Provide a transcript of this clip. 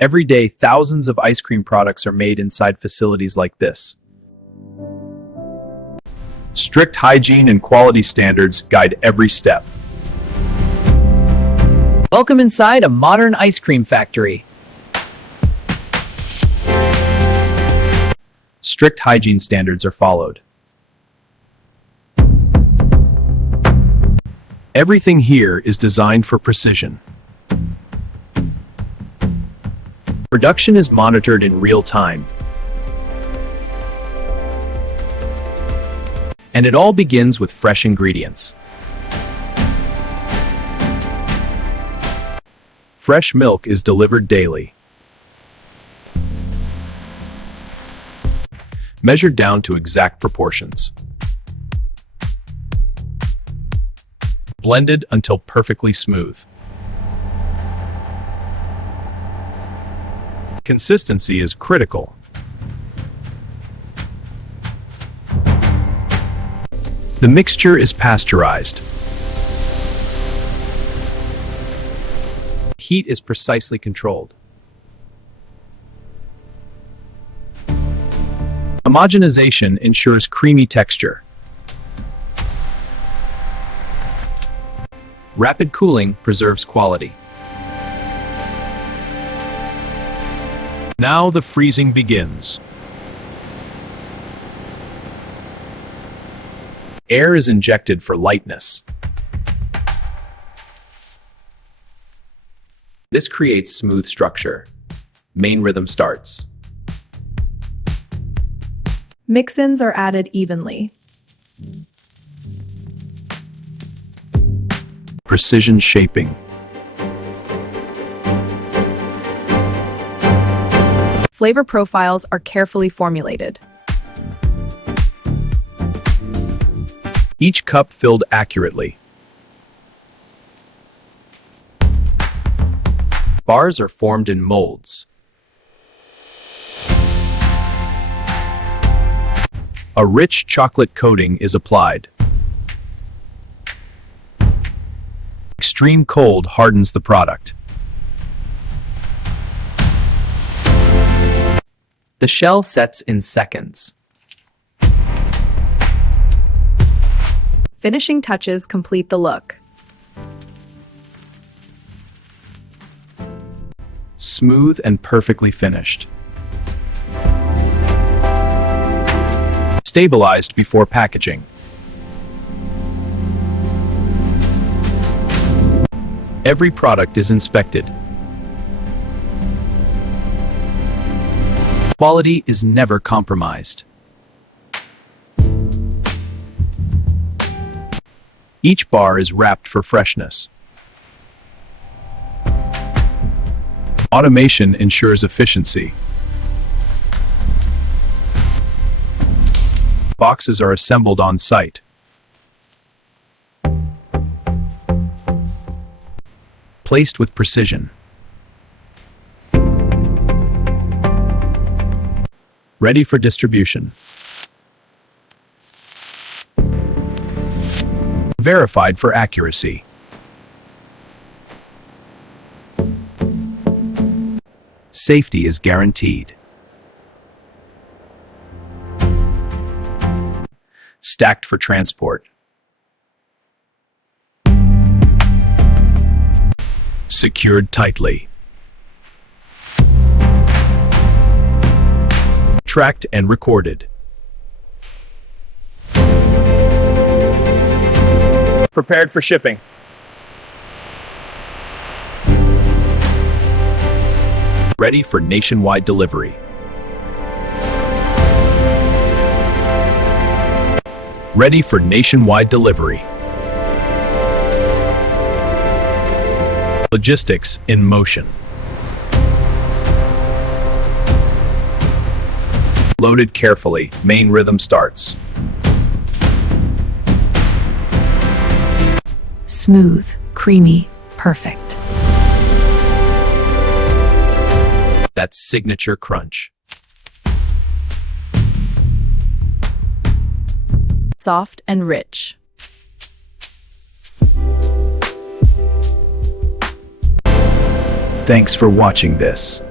Every day, thousands of ice cream products are made inside facilities like this. Strict hygiene and quality standards guide every step. Welcome inside a modern ice cream factory. Strict hygiene standards are followed. Everything here is designed for precision. Production is monitored in real time. And it all begins with fresh ingredients. Fresh milk is delivered daily. Measured down to exact proportions. Blended until perfectly smooth. Consistency is critical. The mixture is pasteurized. Heat is precisely controlled. Homogenization ensures creamy texture. Rapid cooling preserves quality. Now the freezing begins. Air is injected for lightness. This creates smooth structure. Main rhythm starts. Mix-ins are added evenly. Precision shaping. Flavor profiles are carefully formulated. Each cup filled accurately. Bars are formed in molds. A rich chocolate coating is applied. Extreme cold hardens the product. The shell sets in seconds. Finishing touches complete the look. Smooth and perfectly finished. Stabilized before packaging. Every product is inspected. Quality is never compromised. Each bar is wrapped for freshness. Automation ensures efficiency. Boxes are assembled on site. Placed with precision. Ready for distribution. Verified for accuracy. Safety is guaranteed. Stacked for transport. Secured tightly. Tracked and recorded. Prepared for shipping. Ready for nationwide delivery. Ready for nationwide delivery. Logistics in motion. Loaded carefully, main rhythm starts. Smooth, creamy, perfect. That signature crunch. Soft and rich. Thanks for watching this.